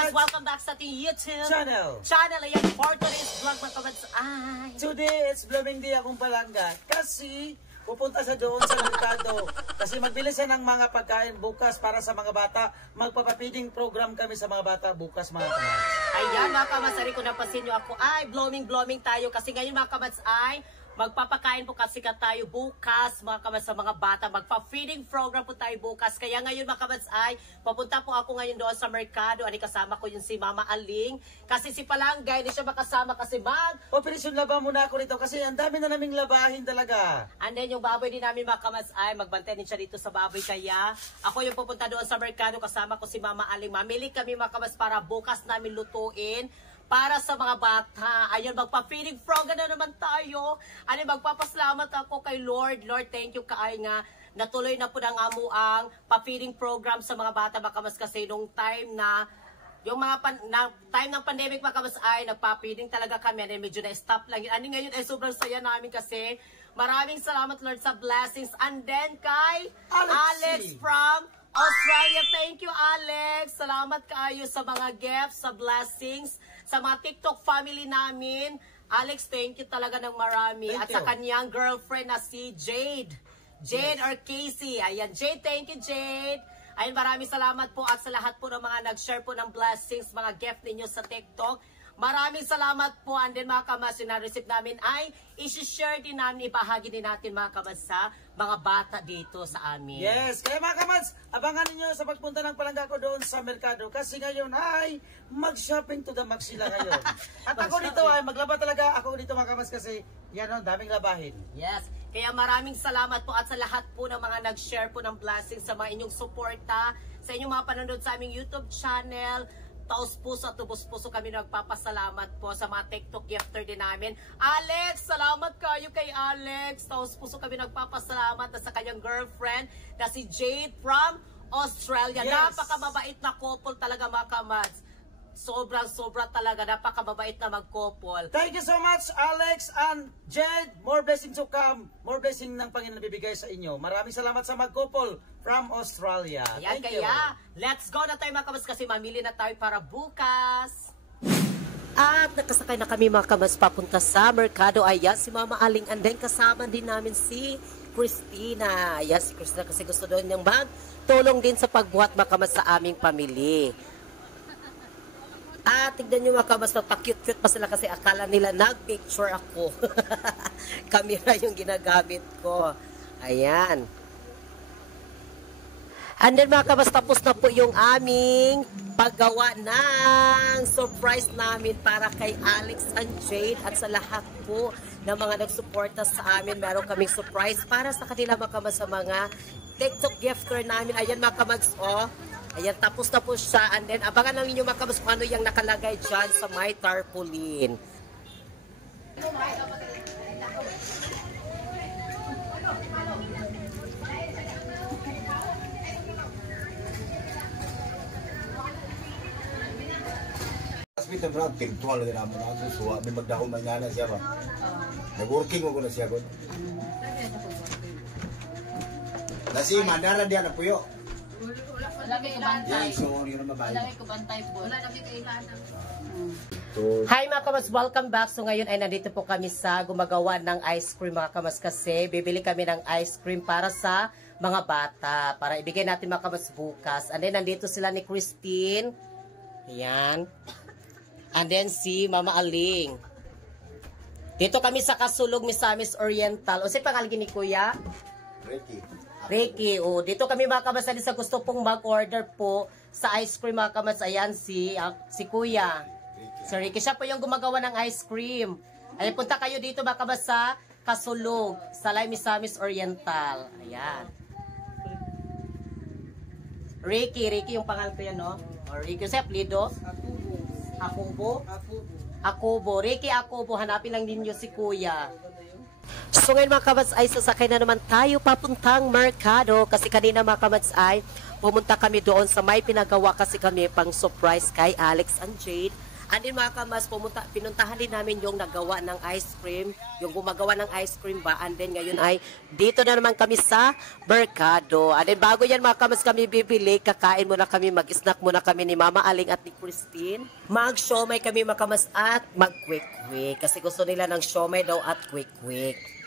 Kamads, welcome back sa ating YouTube channel. Ayan, for today's vlog mga Kamads ay... Today, it's blooming day akong palangga kasi pupunta sa doon sa merkado. Kasi magbili siya ng mga pagkain bukas para sa mga bata. Magpapapiding program kami sa mga bata bukas mga Kamads. Ayan mga Kamads, ari ko napansin nyo ako ay blooming tayo kasi ngayon mga Kamads ay magpapakain po kasi tayo bukas mga Kamads sa mga bata. Magpa-feeding program po tayo bukas. Kaya ngayon mga Kamads ay papunta po ako ngayon doon sa merkado. Ani kasama ko yung si Mama Aling. Kasi si Palangga hindi siya makasama kasi Operasyon laba muna ako rito kasi ang dami na naming labahin talaga. And then yung baboy din namin mga Kamads ay magbantay din siya dito sa baboy. Kaya ako yung pupunta doon sa merkado kasama ko si Mama Aling. Mamili kami mga Kamads para bukas namin lutuin para sa mga bata. Ayun, magpa-feeding program na naman tayo. Ano, magpapasalamat ako kay Lord. Lord, thank you kaay nga. Natuloy na po ng amo ang pa-feeding program sa mga bata, mga Kamads, kasi nung time na, yung mga time ng pandemic, mga Kamads, ay nagpa-feeding talaga kami. Ano, medyo na-stop lang yun. Ano, ngayon ay sobrang saya namin kasi maraming salamat, Lord, sa blessings. And then kay Alex from Australia. Thank you, Alex. Salamat kayo sa mga gifts, sa blessings, sa mga TikTok family namin. Alex, thank you talaga ng marami. At sa kanyang girlfriend na si Jade. Jade or Casey. Ayan, Jade, thank you, Jade. Ayun, maraming salamat po at sa lahat po ng mga nag-share po ng blessings, mga gift ninyo sa TikTok. Maraming salamat po. And then mga Kamads, yung na-receive namin ay isi-share din namin, ibahagi din natin mga Kamads sa mga bata dito sa amin. Yes, kaya mga Kamads, abangan niyo sa pagpunta ng palangga ko doon sa merkado kasi ngayon ay mag-shopping to the max sila ngayon. At ako dito ay maglaba talaga ako dito mga Kamads kasi yan o, daming labahin. Yes, kaya maraming salamat po at sa lahat po ng mga nag-share po ng blessings, sa mga inyong suporta, sa inyong mga panonood sa aming YouTube channel. Taos puso at tubos puso kami nagpapasalamat po sa mga TikTok gifter din namin. Alex, salamat kayo kay Alex. Taos puso kami nagpapasalamat at sa kanyang girlfriend na si Jade from Australia. Yes. Napakababait na couple talaga mga Kamads. Sobra talaga. Napakababait na mag-couple. Thank you so much, Alex and Jed. More blessings to come. More blessing ng Panginoon bibigay sa inyo. Maraming salamat sa mag-couple from Australia. Ayan, Thank you. Let's go na tayo mga Kamads kasi mamili na tayo para bukas. At nakasakay na kami mga Kamads papunta sa merkado. Ayan, si Mama Aling. And then kasama din namin si Christina. Yes, si Christina kasi gusto doon niyang tulong din sa pagbuhat mga Kamads sa aming pamilya. At tignan nyo mga Kamads, pa-cute-cute pa sila kasi akala nila nag-picture ako. Camera yung ginagamit ko. Ayan. And then mga Kamads, tapos na po yung aming paggawa ng surprise namin para kay Alex and Jade at sa lahat po ng mga nagsuporta sa amin. Meron kaming surprise para sa kanila mga Kamads, sa mga TikTok gifter namin. Ayan mga Kamads, oh. Ayan, tapos na po siya. And then, abangan lang ninyo mga Kamads kung ano yung nakalagay dyan sa my tarpaulin. Ito bro, tingtuan din naman ako. So, may magdahon manana siya ba? Nag-working ako na siya. Kasi mandara diyan na puyo. Lagi ko bantay. Lagi ko bantay po. Wala lagi kay Ilana. Hi mga Kamads, welcome back. So ngayon ay nandito po kami sa gumagawa ng ice cream mga Kamads kasi bibili kami ng ice cream para sa mga bata. Para ibigay natin mga Kamads bukas. And then nandito sila ni Christine. Ayan. And then si Mama Aling. Dito kami sa Kasulog, Misamis Oriental. O si pangalan ni Kuya? Ricky, oh, dito kami mga Kamads sa gusto pong mag-order po sa ice cream mga Kamads. Ayan si Kuya. Si Ricky, siya po yung gumagawa ng ice cream. Ayan, punta kayo dito mga Kamads sa Kasulog, sa Misamis Oriental. Ayan. Ricky yung pangalan ko yan, no? O, Ricky, si Aplido? Akubo. Ricky Akubo, hanapin lang ninyo si Kuya. So ngayon mga Kamads ay sasakay na naman tayo papuntang merkado kasi kanina mga Kamads ay pumunta kami doon sa may pinagawa kasi kami pang surprise kay Alex and Jade. And then mga kamas, pinuntahan din namin yung nagawa ng ice cream, yung gumagawa ng ice cream ba. And then ngayon ay dito na naman kami sa Mercado. And then bago yan mga kamas kami bibili, kakain muna kami, mag-snack muna kami ni Mama Aling at ni Christine. Mag-siomay kami mga kamas at mag-quick-quick. Kasi gusto nila ng siomay daw at quick-quick.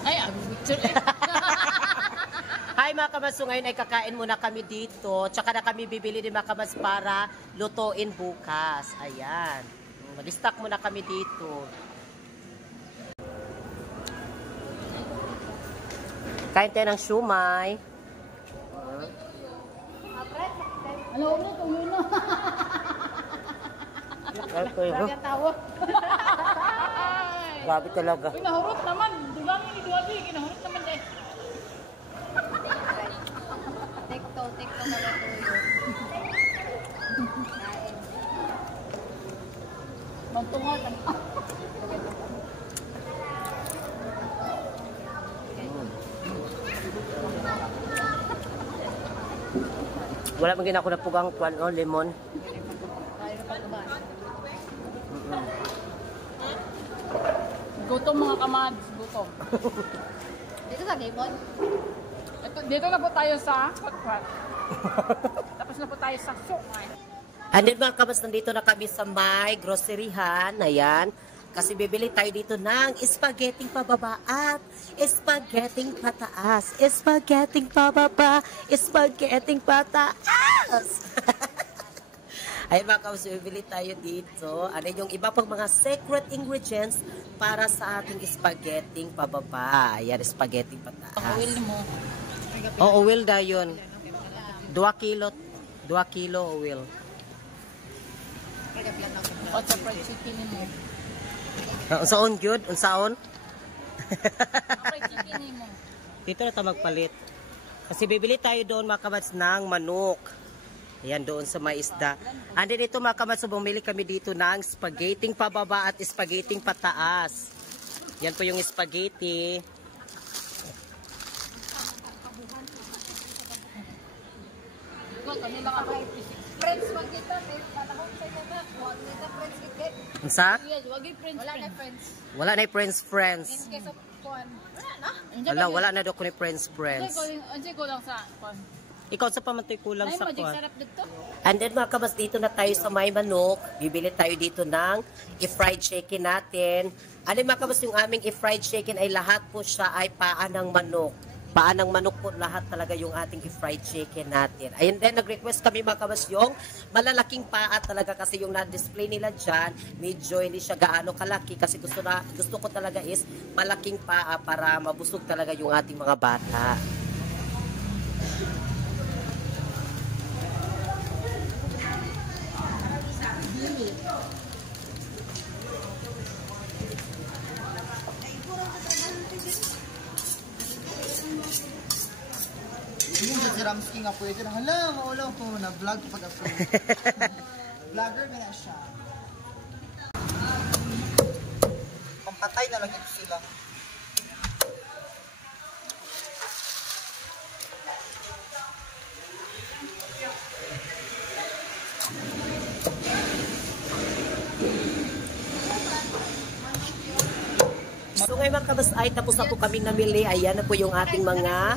Ay, ang picture. Hi mga kamas, so ngayon ay kakain muna kami dito. Tsaka na kami bibili din mga kamas para lutuin bukas. Ayan. Mag-stock muna kami dito. Kain tayo ng siumay. Ano ulit, ulo na. Tawa. Grabe talaga. Kinahurot naman. Dugangin ni Duwabi. Kinahurot naman dahil. Tikto na tuyo. Magtungod. Wala man ako napugang kwan o lemon. Gutom mga kamads. Gutom. Dito sa lemon? Dito na po tayo sa hot. Tapos na po tayo sa sukay. And then mga kamas, nandito na kami sa may groceryhan. Ayan. Kasi bibili tayo dito ng spaghetti pababa at spaghetti pataas. Spaghetti pababa, spaghetti pataas. Ayun mga kamas, bibili tayo dito. Ano yung iba pang mga secret ingredients para sa ating spaghetti pababa. Ayan, spaghetti pataas. Pag-uwil mo. Oo, oil dayon. 2 kilo oil. O sa fried chicken mo. Unsaon gyud? Unsaon? Fried chicken mo. Dito na tayo magpalit. Kasi bibili tayo doon mga kamats ng manok. Ayan doon sa may isda. And then ito mga kamats, bumili kami dito ng spaghetti pababa at spaghetti pataas. Yan po yung spaghetti. Kanila ka friends wag kita, patahon sa ito na. Wag kita friends kita. Unsa? Wag friends. Wala na friends. Wala na friends. In case of kuan. Wala na daw ko ni friends. Anjay ko lang sa kuan. Ikaw sa pamantoy kulang Ay, sa magic kuan. sarap dito. And then mga kabas, dito na tayo sa may manok. Bibili tayo dito ng i-fried chicken natin. And then mga kabas, yung aming i-fried chicken ay lahat po siya ay paa ng manok. Paa ng manok po lahat talaga yung ating i-fried chicken natin. Ayun din, nag-request kami mga kabas yung malalaking paa talaga kasi yung na-display nila dyan, medyo hindi siya gaano kalaki kasi gusto ko talaga is malaking paa para mabusog talaga yung ating mga bata. Yung si Ramsky nga pwede na, hala, maulaw ko na vlog pag-upload. Vlogger nga na siya. Pampatay na lang ito sila. So ngayon mga kabas ay tapos na po kaming namili. Ayan na po yung ating mga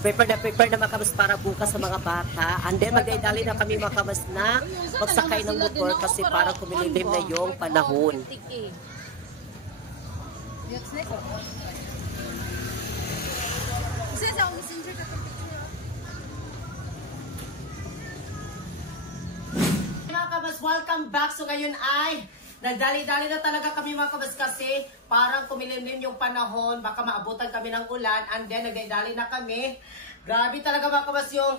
prepare na mga kabas para bukas sa mga bata. And then magdadali na kami mga kabas na magsakay ng motor kasi parang kumilimlim na yung panahon. Mga kabas, welcome back. So ngayon ay nagdali-dali na talaga kami mga kabas kasi parang kumilimlim yung panahon, baka maabutan kami ng ulan, and then nagdali na kami. Grabe talaga mga kabas yung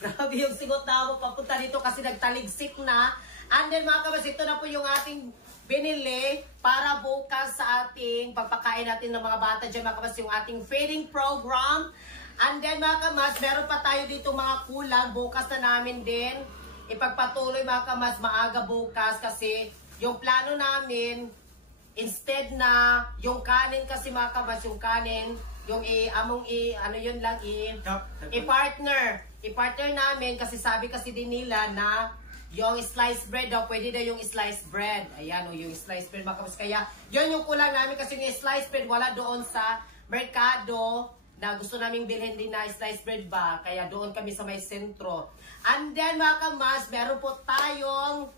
grabe yung sigot na ako papunta dito kasi nagtaligsik na. And then mga kabas, ito na po yung ating binili para bukas sa ating pagpakain natin ng mga bata dyan mga kabas, yung ating feeding program. And then mga kamas, meron pa tayo dito mga kulang. Bukas na namin din ipagpatuloy mga kamas, maaga bukas kasi yung plano namin, instead na yung kanin kasi mga kamas, yung kanin, yung i-partner namin kasi sabi kasi din nila na yung sliced bread daw, pwede daw yung sliced bread. Ayan o, yung sliced bread mga kabas. Kaya yun yung kulang namin kasi yung sliced bread wala doon sa merkado na gusto naming bilhin din na sliced bread ba. Kaya doon kami sa may sentro. And then mga kabas, meron po tayong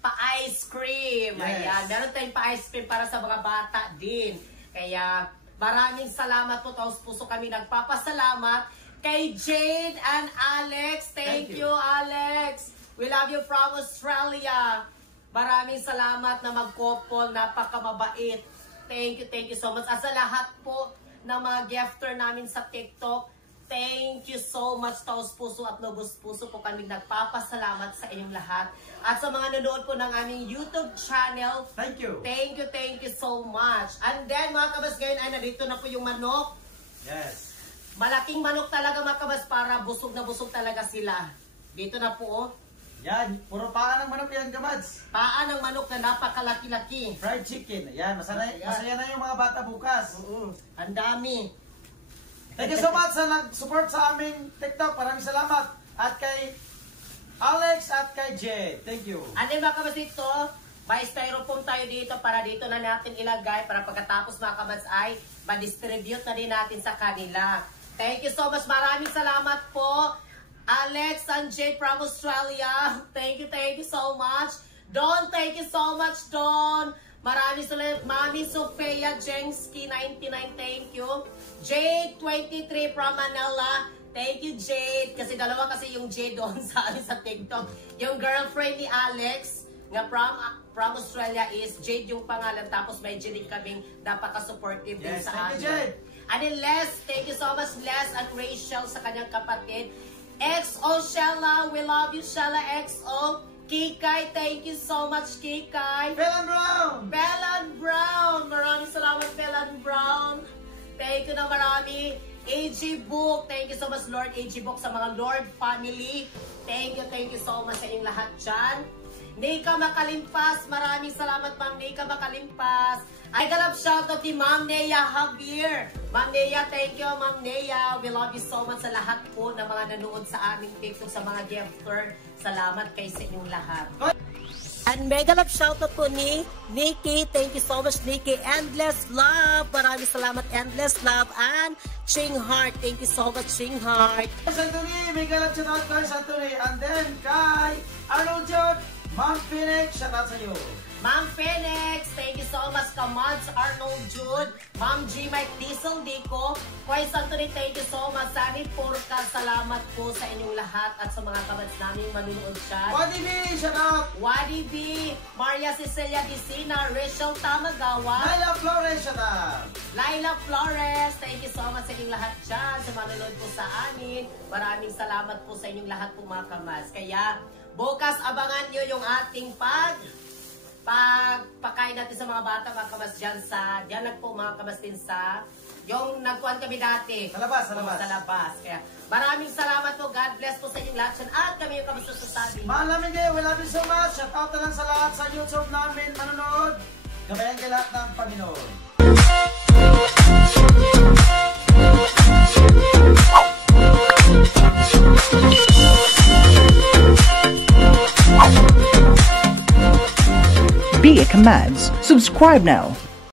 pa-ice cream. Yes. Ayan, meron tayong pa-ice cream para sa mga bata din. Kaya maraming salamat po. Taos puso kami nagpapasalamat kay Jade and Alex. Thank you, Alex. We love you from Australia. Maraming salamat na mag-couple. Napakamabait. Thank you so much. At sa lahat po ng mga gifter namin sa TikTok, thank you so much. Taos puso at lubos puso po kami nagpapasalamat sa inyong lahat. At sa mga nanonood po ng aming YouTube channel, Thank you. Thank you so much. And then mga kabas, ngayon ay narito na po yung manok. Yes. Malaking manok talaga mga kabas para busog na busog talaga sila. Dito na po oh. Yan, puro paa ng manok yan, kamads. Paa ng manok na napakalaki-laki. Fried chicken. Yan, masaya na yung mga bata bukas. Ang dami. Thank you so much sa nag-support sa aming TikTok. Maraming salamat. At kay Alex at kay Jay. Thank you. Ano yung mga kabas dito? May styrofoam tayo dito para dito na natin ilagay para pagkatapos mga kabas ay ma-distribute na din natin sa kanila. Thank you so much. Maraming salamat po. Alex and Jay from Australia. Thank you so much. Don, thank you so much, Don. Maraming salamat. Mami Sofia Jengski, 99, thank you. Jade, 23 from Manila. Thank you, Jade. Kasi dalawa kasi yung Jade doon sa TikTok. Yung girlfriend ni Alex, nga from Australia is Jade yung pangalan. Tapos may Jade kaming napaka-supportive din sa amin. Jade. And then Les, thank you so much, Les and Rachel sa kanyang kapatid. XO Shella, we love you, Shella XO. Kikay, thank you so much, Kikay. Belan Brown. Belan Brown, maraming salamat, Belan Brown. Thank you na marami. AG Book, thank you so much, Lord AG Book, sa mga Lord family. Thank you so much sa inyong lahat dyan. Nika Makalimpas, maraming salamat, Ma'am Nika Makalimpas. I got a shout out to Ma'am Nea Javier. Ma'am Nea, thank you, Ma'am Nea. We love you so much sa lahat po ng mga nanood sa aming TikTok, sa mga gifter. Salamat kay sa inyong lahat. And mega love shoutout po ni Nikki. Thank you so much, Nikki. Endless Love. Maraming salamat, Endless Love. And Ching Heart. Thank you so much, Ching Heart. Santoni, mega love shoutout kay Santoni. And then kay Arnold George, Ma'am Phoenix, shoutout sa iyo. Ma'am Phoenix, thank you so much. Kamads Arnold Jude, Ma'am G. Mike Diesel Dico, Koy Santoni, thank you so much. Sani Purka, salamat po sa inyong lahat at sa mga kamads namin manunood siya. Wadi B, shoutout. Wadi B, Maria Cecilia Dicina, Rachel Tamagawa, Laila Flores, shoutout. Laila Flores, thank you so much sa inyong lahat dyan, sa manonood po sa amin. Maraming salamat po sa inyong lahat po mga kamads. Kaya bukas abangan nyo yung ating pagpakain natin sa mga bata, mga kamas dyan sa, diyan nagpo mga kamas din sa, yung nagkuhan kami dati. Sa labas. Sa labas. Kaya maraming salamat po. God bless po sa inyong lahat dyan. At kami yung kamas sasabi. Mahal namin kayo. We love you so much. Shout out na lang sa lahat sa YouTube namin manonood. Gabayan kayo lahat ng Panginoon. Be a Kamads. Subscribe now.